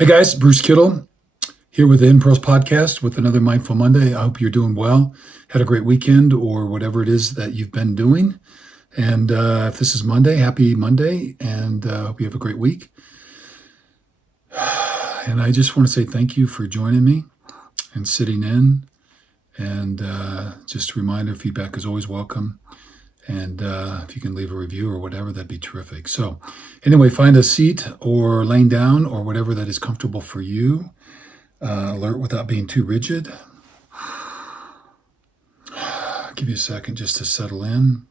Hey guys, Bruce Kittle here with the In Pros podcast with another Mindful Monday. I hope you're doing well, had a great weekend, or whatever it is that you've been doing. And if this is Monday, happy Monday, and hope you have a great week. And I just want to say thank you for joining me and sitting in. And just a reminder, feedback is always welcome. And if you can leave a review or whatever, that'd be terrific. So anyway, find a seat or laying down or whatever that is comfortable for you. Alert without being too rigid. Give you a second just to settle in.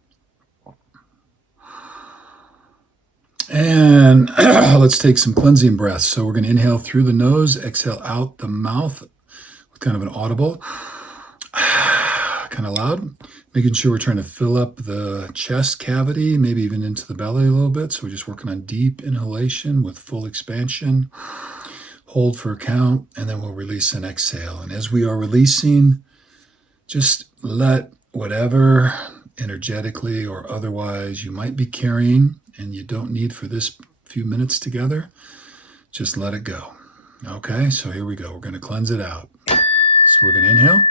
And let's take some cleansing breaths. So we're going to inhale through the nose, exhale out the mouth with kind of an audible, kind of loud, making sure we're trying to fill up the chest cavity, maybe even into the belly a little bit. So we're just working on deep inhalation with full expansion. Hold for a count, and then we'll release and exhale. And as we are releasing, just let whatever energetically or otherwise you might be carrying and you don't need for this few minutes together, just let it go. Okay, so here we go. We're going to cleanse it out. So we're going to inhale.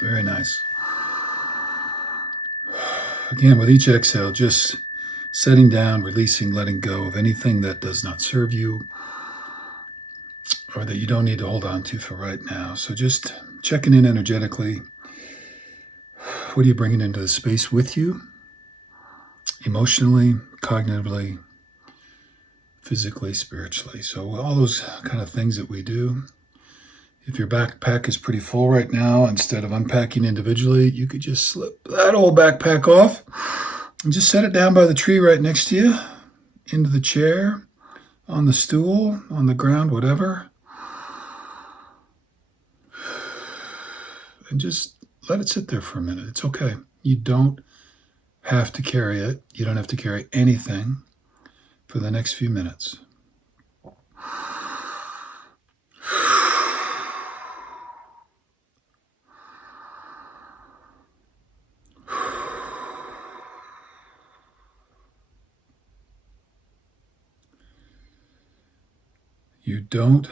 Very nice. Again, with each exhale, just setting down, releasing, letting go of anything that does not serve you or that you don't need to hold on to for right now. So just checking in energetically. What are you bringing into the space with you? Emotionally, cognitively, physically, spiritually. So all those kind of things that we do. If your backpack is pretty full right now, instead of unpacking individually, you could just slip that old backpack off and just set it down by the tree right next to you, into the chair, on the stool, on the ground, whatever. And just let it sit there for a minute. It's okay. You don't have to carry it. You don't have to carry anything for the next few minutes. You don't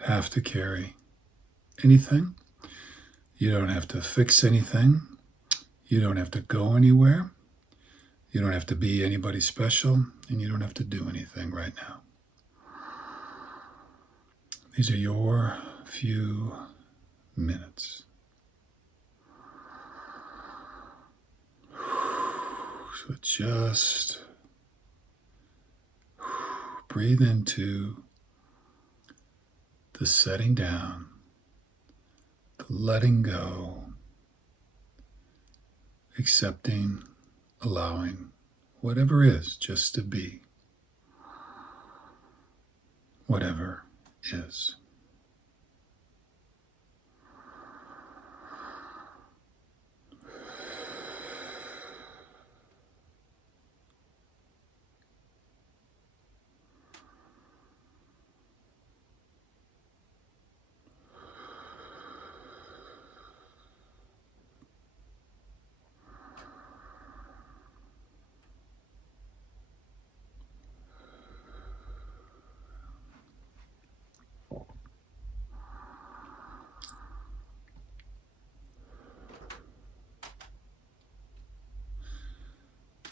have to carry anything. You don't have to fix anything. You don't have to go anywhere. You don't have to be anybody special, and you don't have to do anything right now. These are your few minutes. So just breathe into the setting down, the letting go, accepting, allowing whatever is just to be, whatever is.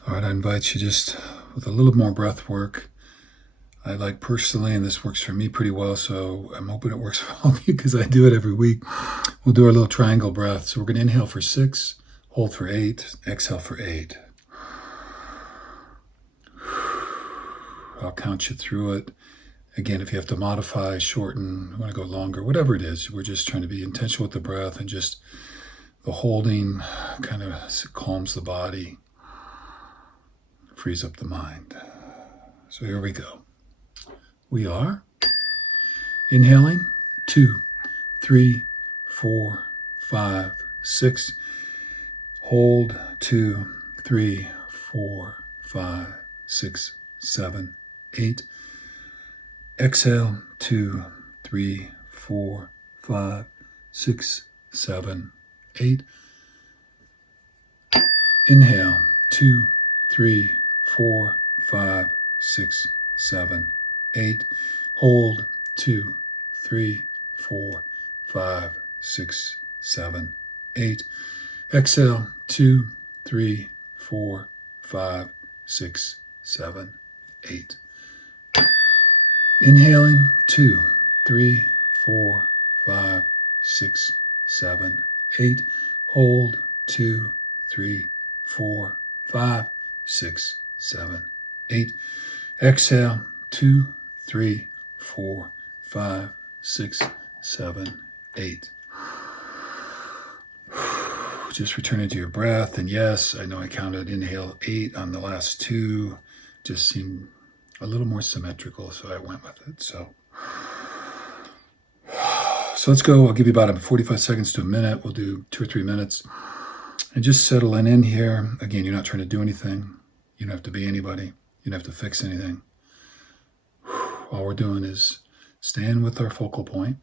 All right, I invite you just with a little more breath work. I like personally, and this works for me pretty well, so I'm hoping it works for all of you because I do it every week. We'll do our little triangle breath. So we're going to inhale for 6, hold for 8, exhale for 8. I'll count you through it. Again, if you have to modify, shorten, want to go longer, whatever it is, we're just trying to be intentional with the breath, and just the holding kind of calms the body. frees up the mind. So here we go. We are inhaling 2, 3, 4, 5, 6. Hold 2, 3, 4, 5, 6, 7, 8. Exhale 2, 3, 4, 5, 6, 7, 8. Inhale 2, 3, 4, 5, 6, 7, 8. Hold 2, 3, 4, 5, 6, 7, 8. Exhale 2, 3, 4, 5, 6, 7, 8. Inhaling 2, 3, 4, 5, 6, 7, 8. Hold 2, 3, 4, 5, 6, 7, 8. Exhale 2, 3, 4, 5, 6, 7, 8. Just returning to your breath. And yes, I know I counted inhale 8 on the last 2. Just seemed a little more symmetrical, so I went with it. So let's go. I'll give you about 45 seconds to a minute. We'll do 2 or 3 minutes. And just settling in here. Again, you're not trying to do anything. You don't have to be anybody. You don't have to fix anything. All we're doing is staying with our focal point.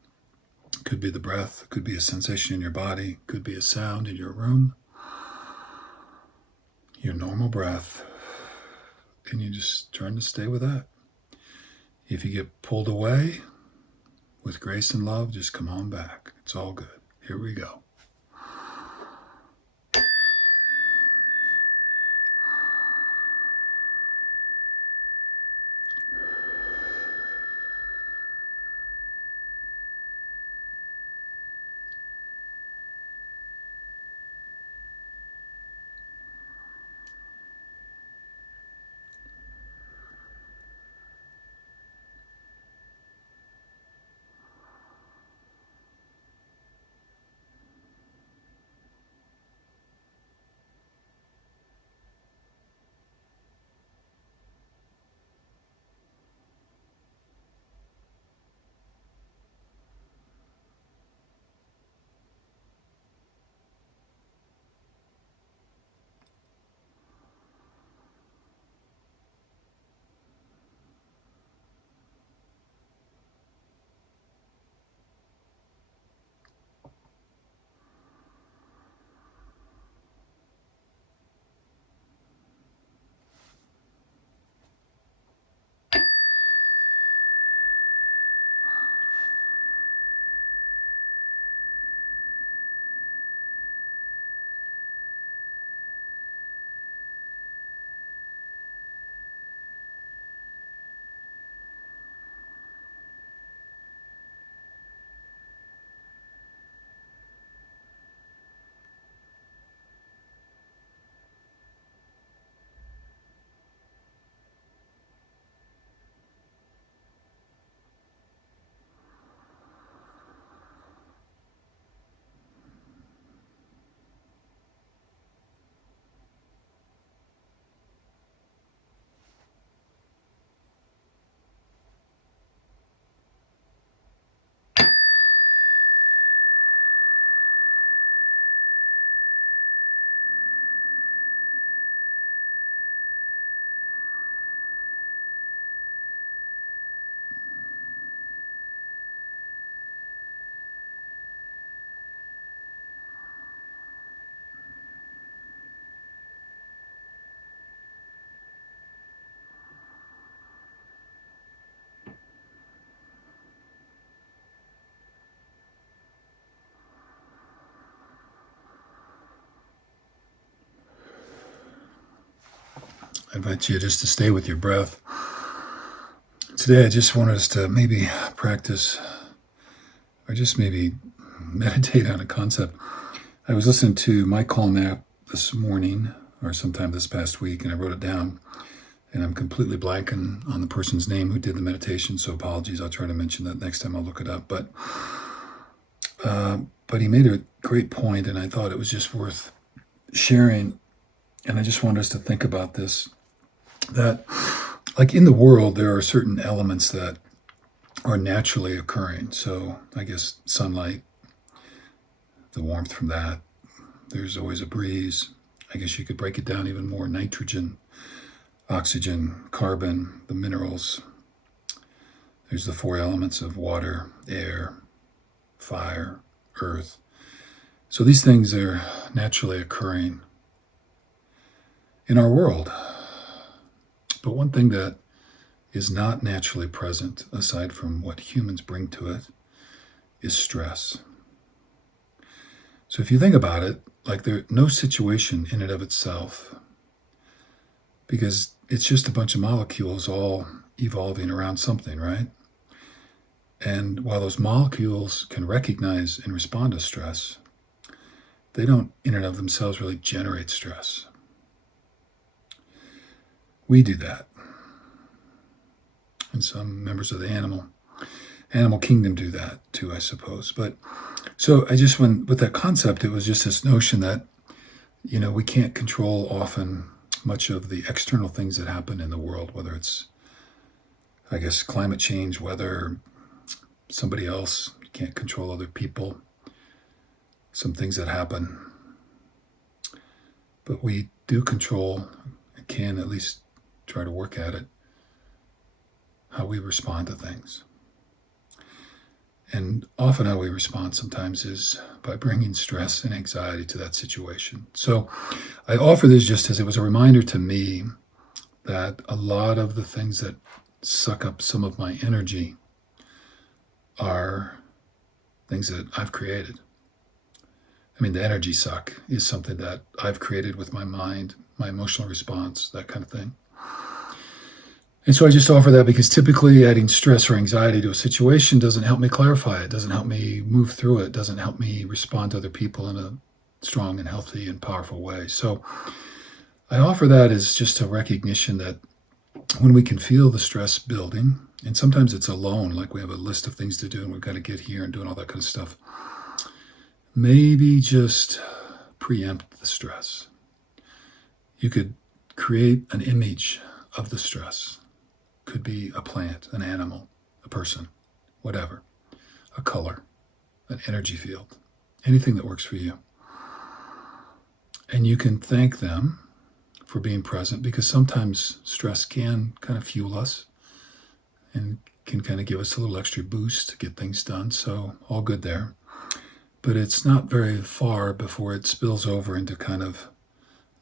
It could be the breath. It could be a sensation in your body. It could be a sound in your room. Your normal breath. And you just trying to stay with that. If you get pulled away, with grace and love, just come on back. It's all good. Here we go. I invite you just to stay with your breath. Today, I just wanted us to maybe practice or just maybe meditate on a concept. I was listening to my Calm app this morning or sometime this past week, and I wrote it down. And I'm completely blanking on the person's name who did the meditation, so apologies. I'll try to mention that next time. I'll look it up. But he made a great point, and I thought it was just worth sharing. And I just wanted us to think about this. that, like in the world, there are certain elements that are naturally occurring. So I guess sunlight, the warmth from that, there's always a breeze. I guess you could break it down even more: nitrogen, oxygen, carbon, the minerals. There's the four elements of water, air, fire, earth. So these things are naturally occurring in our world. But one thing that is not naturally present, aside from what humans bring to it, is stress. So if you think about it, like there's no situation in and of itself, because it's just a bunch of molecules all evolving around something, right? And while those molecules can recognize and respond to stress, they don't in and of themselves really generate stress. We do that. And some members of the animal kingdom do that too, I suppose. But so I just went with that concept. It was just this notion that, we can't control often much of the external things that happen in the world, whether it's, I guess, climate change, weather, somebody else. You can't control other people, some things that happen. But we do control, can at least try to work at it, how we respond to things. And often how we respond sometimes is by bringing stress and anxiety to that situation. So I offer this just as it was a reminder to me that a lot of the things that suck up some of my energy are things that I've created. I mean, the energy suck is something that I've created with my mind, my emotional response, that kind of thing. And so I just offer that because typically adding stress or anxiety to a situation doesn't help me clarify it, doesn't help me move through it, doesn't help me respond to other people in a strong and healthy and powerful way. So I offer that as just a recognition that when we can feel the stress building, and sometimes it's alone, like we have a list of things to do and we've got to get here and doing all that kind of stuff, maybe just preempt the stress. You could create an image of the stress. Could be a plant, an animal, a person, whatever, a color, an energy field, anything that works for you. And you can thank them for being present, because sometimes stress can kind of fuel us and can kind of give us a little extra boost to get things done. So all good there. But it's not very far before it spills over into kind of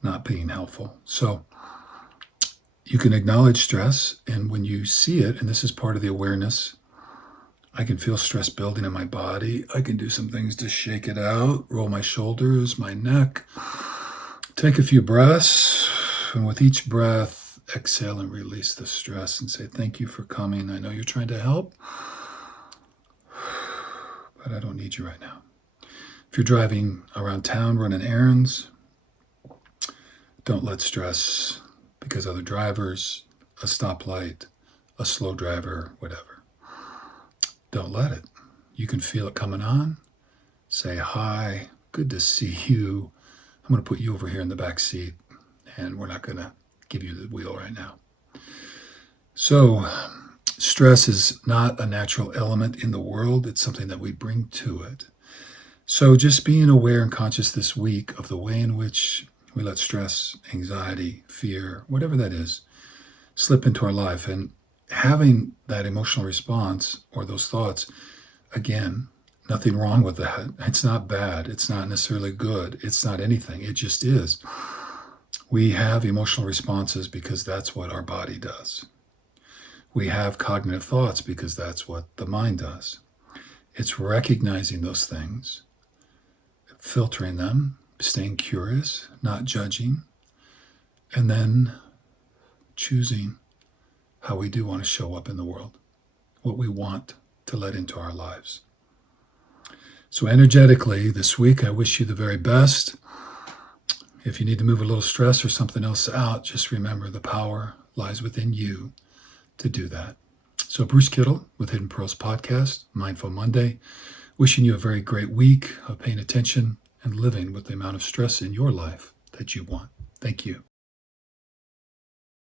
not being helpful. So you can acknowledge stress, and when you see it, and this is part of the awareness, I can feel stress building in my body. I can do some things to shake it out, roll my shoulders, my neck, take a few breaths, and with each breath, exhale and release the stress and say, thank you for coming. I know you're trying to help, but I don't need you right now. If you're driving around town, running errands, don't let stress, because other drivers, a stoplight, a slow driver, whatever. Don't let it. You can feel it coming on. Say, hi, good to see you. I'm going to put you over here in the back seat, and we're not going to give you the wheel right now. So stress is not a natural element in the world. It's something that we bring to it. So just being aware and conscious this week of the way in which we let stress, anxiety, fear, whatever that is, slip into our life, and having that emotional response or those thoughts, again, nothing wrong with that. It's not bad. It's not necessarily good. It's not anything. It just is. We have emotional responses because that's what our body does. We have cognitive thoughts because that's what the mind does. It's recognizing those things, filtering them, staying curious, not judging, and then choosing how we do want to show up in the world, what we want to let into our lives. So energetically, this week, I wish you the very best. If you need to move a little stress or something else out, just remember the power lies within you to do that. So Bruce Kittle with Hidden Pearls Podcast, Mindful Monday, wishing you a very great week of paying attention and living with the amount of stress in your life that you want. Thank you.